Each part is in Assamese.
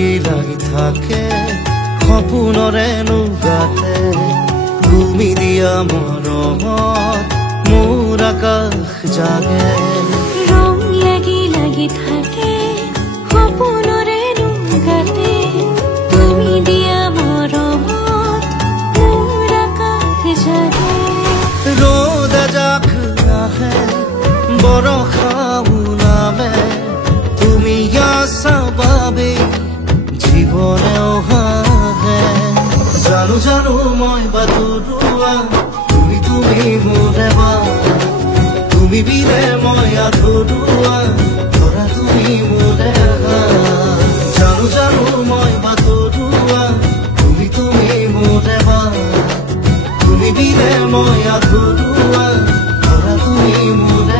লাগি লাগি থাকে সপোনৰে নুগাতে তুমি দিয়া মৰমত মোৰ আকাশ জাগে ৰং লাগি লাগি থাকে সপোনৰে নুগাতে তুমি দিয়া মৰমত মোৰ আকাশ জাগে ৰ'দ এজাক আহে বৰষাও নামে তুমি আছা বাবে জীৱনে অহাহে জানো জানো মই বাটৰুৱা তুমি মোৰে বা তুমি বিনে মই আধৰুৱা ধৰা তুমি মোৰে জানো জানো মই বাটৰুৱা তুমি মোৰে বা তুমি বিনে মই আধৰুৱা ধৰা তুমি মোৰে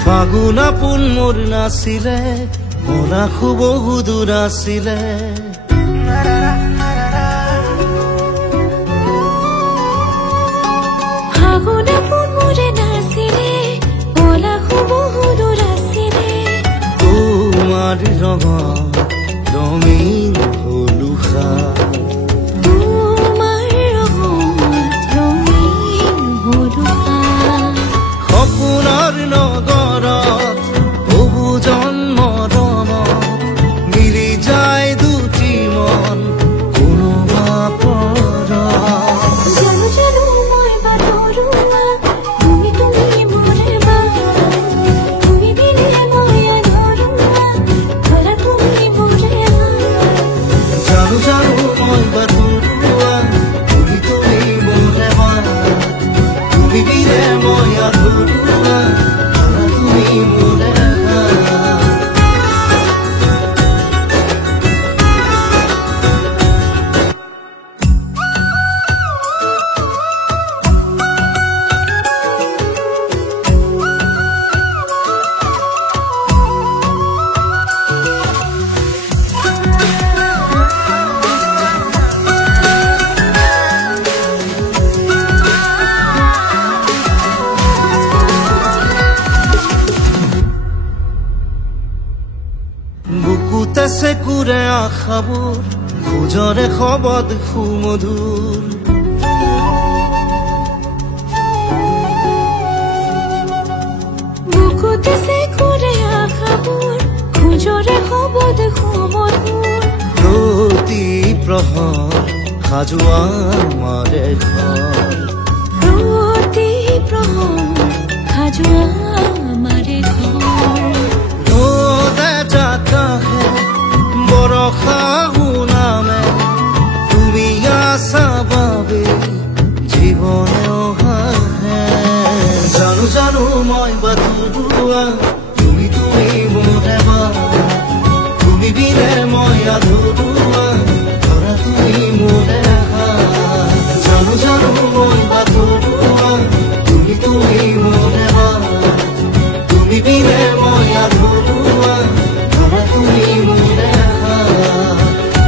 ফাগুনা পোন মোৰ নাছিলে মনাসু বহু দূৰ আছিলে ফাগুনা পোন মোৰ নাছিলে মনাসু বহু দূৰ আছিলে তোমাৰ ৰঙত ৰঙীন হলুখা তোমাৰ ৰঙত ৰঙীন হলুখা সপোনৰ নগৰত বহু জন্মৰমত মিলি যায় দুটি মন কোনোবা পৰত জানো জানো মই বাটৰুৱা তুমি মোৰে বা তুমি বিনে মই আধৰুৱা ধৰা তুমি মোৰে জানো জানো মই বাটৰুৱা তুমি মোৰে বা তুমি বিনে মই আধৰুৱা ধৰা তুমি মোৰে বুকুতে চেকুৰে আশাবোৰ খোজৰে শবদ সুমধুৰ বুকুতে চেকুৰে আশাবোৰ খোজৰে শবদ সুমধুৰ প্ৰতি প্ৰহৰ সাজোৱা আমাৰে ঘৰ প্ৰতি প্ৰহৰ সাজোৱা আমাৰে ঘৰ ৰ'দে জাকাহে বৰষাও নামে তুমি আছা বাবে জীৱনে অহাহে জানো জানো মই বাটৰুৱা তুমি মোৰে বা তুমি বিনে মই আধৰুৱা